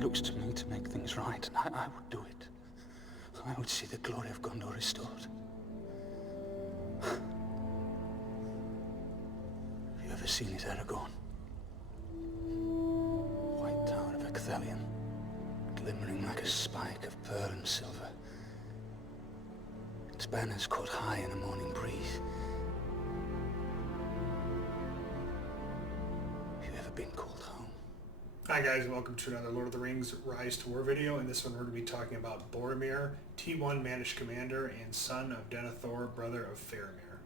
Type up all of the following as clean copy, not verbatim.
It looks to me to make things right, and I would do it. I would see the glory of Gondor restored. Have you ever seen it, Aragorn? White Tower of Ecthelion, glimmering like a spike of pearl and silver. Its banners caught high in a morning breeze. Have you ever been called home? Hi guys, and welcome to another Lord of the Rings Rise to War video. In this one we're going to be talking about Boromir, T1 Mannish Commander and son of Denethor, brother of Faramir.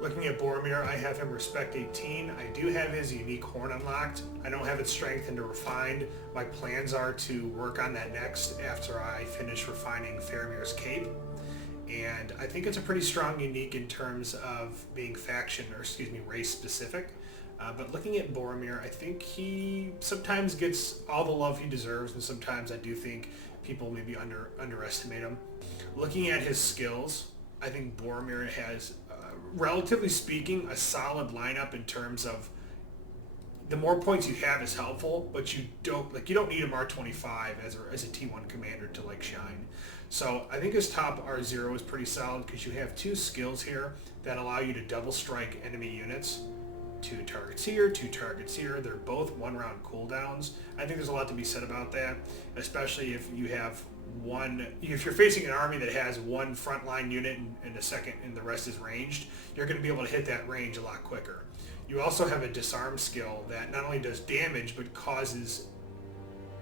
Looking at Boromir, I have him Respect 18. I do have his unique horn unlocked. I don't have it strengthened or refined. My plans are to work on that next after I finish refining Faramir's cape. And I think it's a pretty strong unique in terms of being race specific. But looking at Boromir, I think he sometimes gets all the love he deserves, and sometimes I do think people maybe underestimate him. Looking at his skills, I think Boromir has, relatively speaking, a solid lineup in terms of the more points you have is helpful, but you don't need a R25 as a T1 commander to shine. So I think his top R0 is pretty solid because you have two skills here that allow you to double strike enemy units. 2 targets here, 2 targets here. They're both 1-round cooldowns. I think there's a lot to be said about that, especially if you have if you're facing an army that has one frontline unit and a second and the rest is ranged, you're going to be able to hit that range a lot quicker. You also have a disarm skill that not only does damage but causes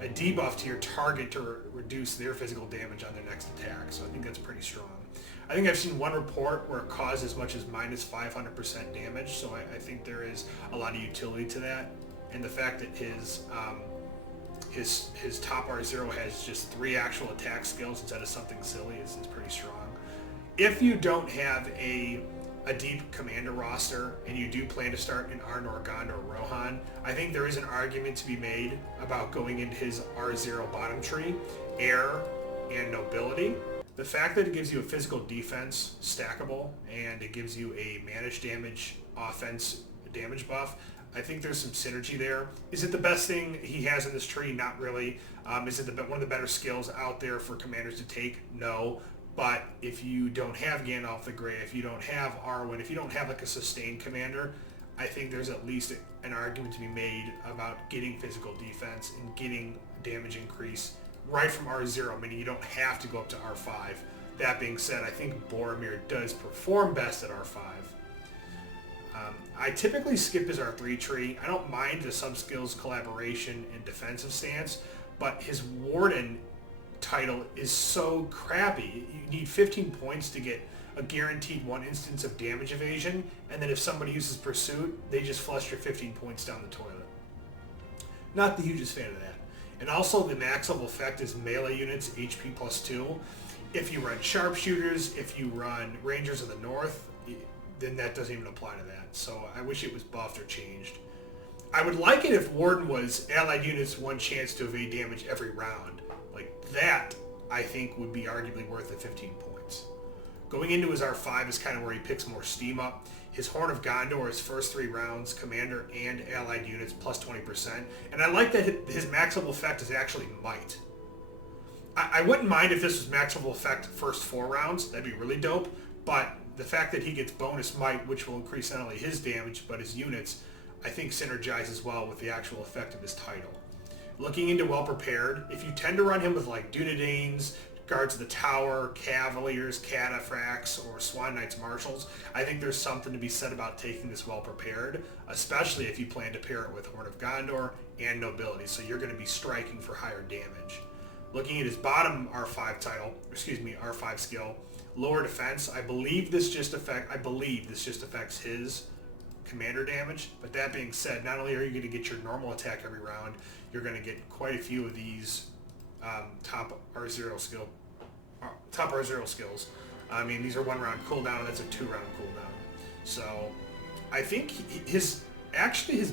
a debuff to your target to reduce their physical damage on their next attack. So I think that's pretty strong. I think I've seen one report where it caused as much as minus 500% damage, so I think there is a lot of utility to that. And the fact that his top R0 has just 3 actual attack skills instead of something silly is pretty strong. If you don't have a deep commander roster and you do plan to start in Arnor, Gondor, or Rohan, I think there is an argument to be made about going into his R0 bottom tree, Heir, and Nobility. The fact that it gives you a physical defense stackable and it gives you a managed damage offense damage buff, I think there's some synergy there. Is it the best thing he has in this tree? Not really. Is it one of the better skills out there for commanders to take? No. But if you don't have Gandalf the Grey, if you don't have Arwen, if you don't have a sustained commander, I think there's at least an argument to be made about getting physical defense and getting damage increase right from R0, meaning you don't have to go up to R5. That being said, I think Boromir does perform best at R5. I typically skip his R3 tree. I don't mind the sub-skills collaboration and defensive stance, but his Warden title is so crappy. You need 15 points to get a guaranteed 1 instance of damage evasion, and then if somebody uses Pursuit, they just flush your 15 points down the toilet. Not the hugest fan of that. And also the max level effect is melee units, HP plus 2. If you run sharpshooters, if you run Rangers of the North, then that doesn't even apply to that. So I wish it was buffed or changed. I would like it if Warden was allied units 1 chance to evade damage every round. Like that, I think would be arguably worth the 15 points. Going into his R5 is kind of where he picks more steam up. His Horn of Gondor is first 3 rounds, commander and allied units plus 20%. And I like that his max level effect is actually might. I wouldn't mind if this was max level effect first 4 rounds. That'd be really dope. But the fact that he gets bonus might, which will increase not only his damage, but his units, I think synergizes well with the actual effect of his title. Looking into Well Prepared, if you tend to run him with Dunedains, Guards of the Tower, Cavaliers, Cataphracts, or Swan Knights Marshals, I think there's something to be said about taking this Well Prepared, especially if you plan to pair it with Horn of Gondor and Nobility, so you're going to be striking for higher damage. Looking at his bottom R5 skill, Lower Defense, I believe this just affects his commander damage, but that being said, not only are you going to get your normal attack every round, you're going to get quite a few of these top R0 skills. I mean, these are 1-round cooldown, and that's a 2-round cooldown. So I think his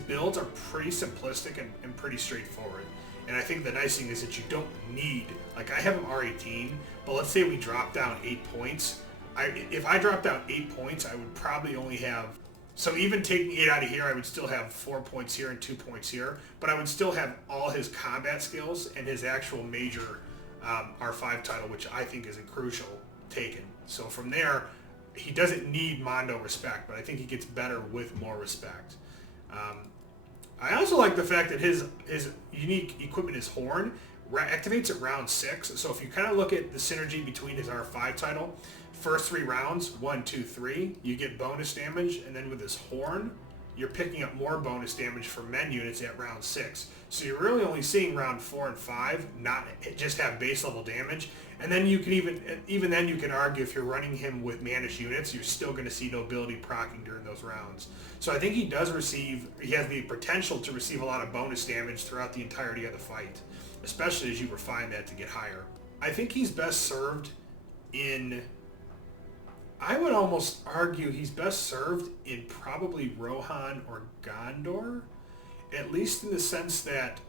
builds are pretty simplistic and pretty straightforward. And I think the nice thing is that you don't need, I have him R18, but let's say we drop down 8 points. If I drop down 8 points, I would probably only have So even taking 8 out of here, I would still have 4 points here and 2 points here, but I would still have all his combat skills and his actual major R5 title, which I think is a crucial, taken. So from there, he doesn't need Mondo respect, but I think he gets better with more respect. I also like the fact that his unique equipment is Horn, activates at round 6. So if you kind of look at the synergy between his R5 title, first 3 rounds, 1, 2, 3, you get bonus damage, and then with his Horn, you're picking up more bonus damage for men units at round 6. So you're really only seeing round 4 and 5 not just have base level damage. And then you can even then you can argue if you're running him with Manish units, you're still going to see nobility proccing during those rounds. So I think he has the potential to receive a lot of bonus damage throughout the entirety of the fight, especially as you refine that to get higher. I think he's best served in, I would almost argue he's best served in probably Rohan or Gondor, at least in the sense that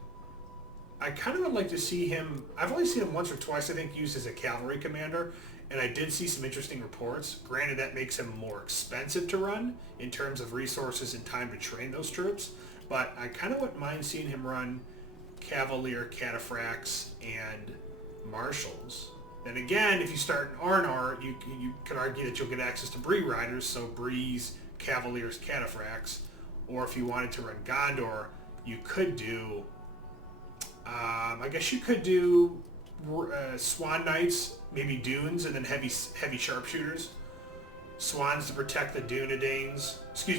I kind of would like to see him, I've only seen him once or twice, I think, used as a cavalry commander, and I did see some interesting reports. Granted, that makes him more expensive to run in terms of resources and time to train those troops, but I kind of wouldn't mind seeing him run Cavalier, Cataphracts, and Marshals. Then again, if you start in Arnor, you could argue that you'll get access to Bree Riders, so Brees, Cavaliers, Cataphracts, or if you wanted to run Gondor, you could do, I guess you could do Swan Knights, maybe Dunes, and then heavy sharpshooters. Swans to protect the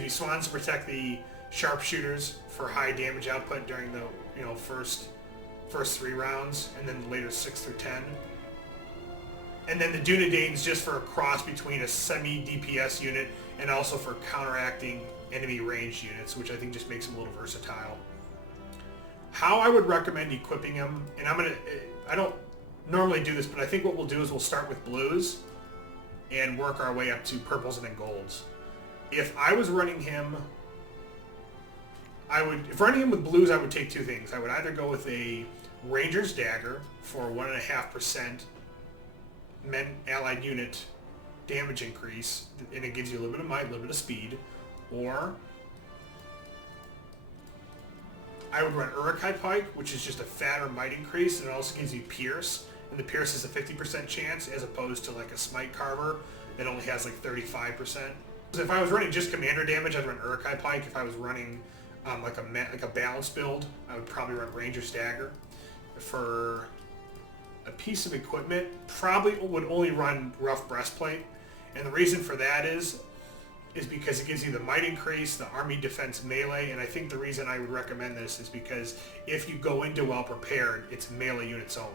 Swans to protect the sharpshooters for high damage output during the first 3 rounds, and then the later 6 through 10. And then the Dunedains just for a cross between a semi-DPS unit and also for counteracting enemy ranged units, which I think just makes him a little versatile. How I would recommend equipping him, and I don't normally do this, but I think what we'll do is we'll start with blues and work our way up to purples and then golds. If I was running him, if running him with blues, I would take 2 things. I would either go with a Ranger's Dagger for 1.5% men allied unit damage increase, and it gives you a little bit of might, a little bit of speed, or I would run Uruk-hai Pike, which is just a fatter might increase, and it also gives you Pierce, and the Pierce is a 50% chance as opposed to like a Smite Carver that only has like 35%. So if I was running just commander damage, I'd run Uruk-hai Pike. If I was running like a balanced build, I would probably run Ranger's Dagger. For a piece of equipment, probably would only run Rough Breastplate, and the reason for that is because it gives you the might increase, the army defense melee, and I think the reason I would recommend this is because if you go into well prepared, it's melee units only.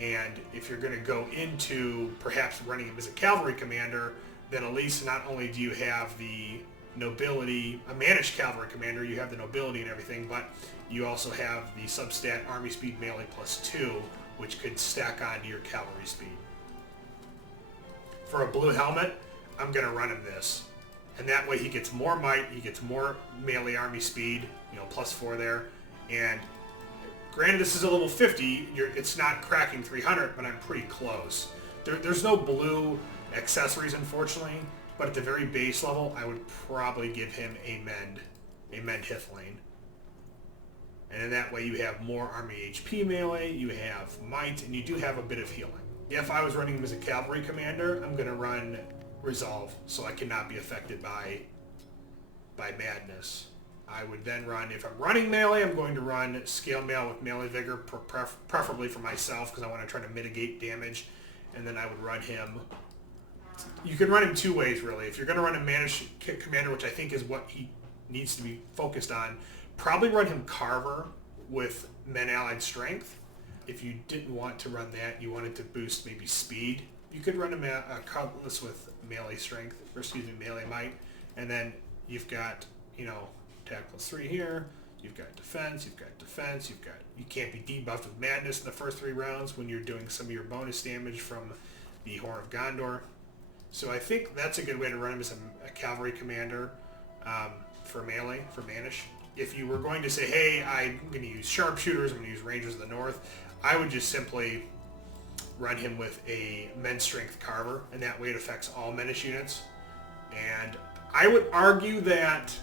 And if you're going to go into perhaps running him as a cavalry commander, then at least not only do you have the nobility, a Manish cavalry commander, you have the nobility and everything, but you also have the substat army speed melee +2, which could stack onto your cavalry speed. For a blue helmet, I'm going to run him this. And that way he gets more might, he gets more melee army speed, +4 there. And granted, this is a level 50, it's not cracking 300, but I'm pretty close. There's no blue accessories, unfortunately, but at the very base level, I would probably give him a Mend Hithlane. And in that way, you have more army HP melee, you have might, and you do have a bit of healing. If I was running him as a cavalry commander, I'm going to run Resolve, so I cannot be affected by madness. I would then run, if I'm running melee, I'm going to run Scale Mail with Melee Vigor, preferably for myself, because I want to try to mitigate damage. And then I would run him, you can run him 2 ways, really. If you're going to run a Manish commander, which I think is what he needs to be focused on, probably run him Carver with Men Allied Strength. If you didn't want to run that, you wanted to boost maybe speed, you could run a Cutlass with melee strength, melee might, and then you've got, attack +3 here, you've got defense, you can't be debuffed with madness in the first 3 rounds when you're doing some of your bonus damage from the Horn of Gondor. So I think that's a good way to run him as a cavalry commander for melee, for Manish. If you were going to say, hey, I'm going to use sharpshooters, I'm going to use Rangers of the North, I would just simply run him with a Men Strength Carver, and that way it affects all Manish units. And I would argue that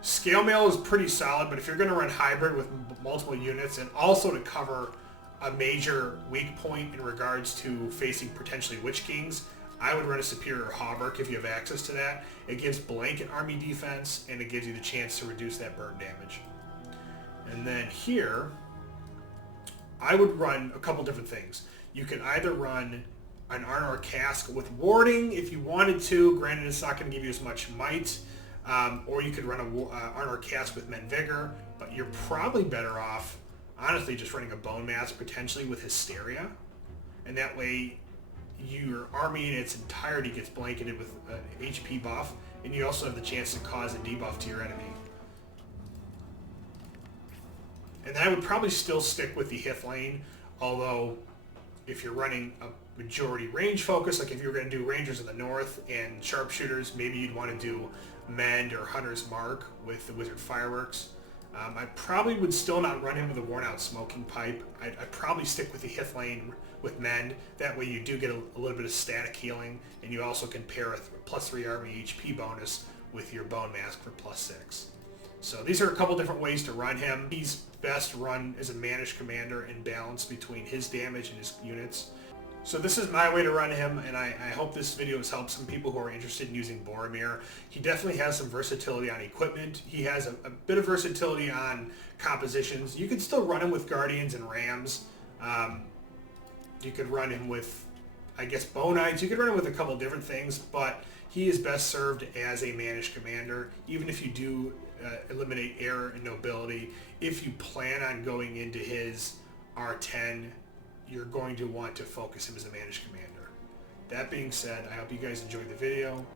scale mail is pretty solid, but if you're going to run hybrid with multiple units and also to cover a major weak point in regards to facing potentially Witch Kings, I would run a Superior Hauberk if you have access to that. It gives blanket army defense, and it gives you the chance to reduce that burn damage. And then here, I would run a couple different things. You could either run an Arnor Cask with warding if you wanted to. Granted, it's not going to give you as much might. Or you could run an Arnor Cask with Men Vigor, but you're probably better off, honestly, just running a Bone Mask potentially with Hysteria. And that way, your army in its entirety gets blanketed with an HP buff, and you also have the chance to cause a debuff to your enemy. And I would probably still stick with the Hith lane, although if you're running a majority range focus, like if you're going to do Rangers in the north and Sharpshooters, maybe you'd want to do Mend or Hunter's Mark with the Wizard Fireworks. I probably would still not run him with a worn out Smoking Pipe. I'd probably stick with the Hith lane with Mend. That way you do get a little bit of static healing, and you also can pair a +3 army HP bonus with your Bone Mask for +6. So these are a couple different ways to run him. He's best run as a managed commander and balanced between his damage and his units. So this is my way to run him, and I hope this video has helped some people who are interested in using Boromir. He definitely has some versatility on equipment. He has a bit of versatility on compositions. You could still run him with Guardians and Rams. You could run him with, I guess, Bonites. You could run him with a couple different things, but he is best served as a managed commander, even if you do eliminate Air and Nobility. If you plan on going into his R10, you're going to want to focus him as a managed commander. That being said, I hope you guys enjoyed the video.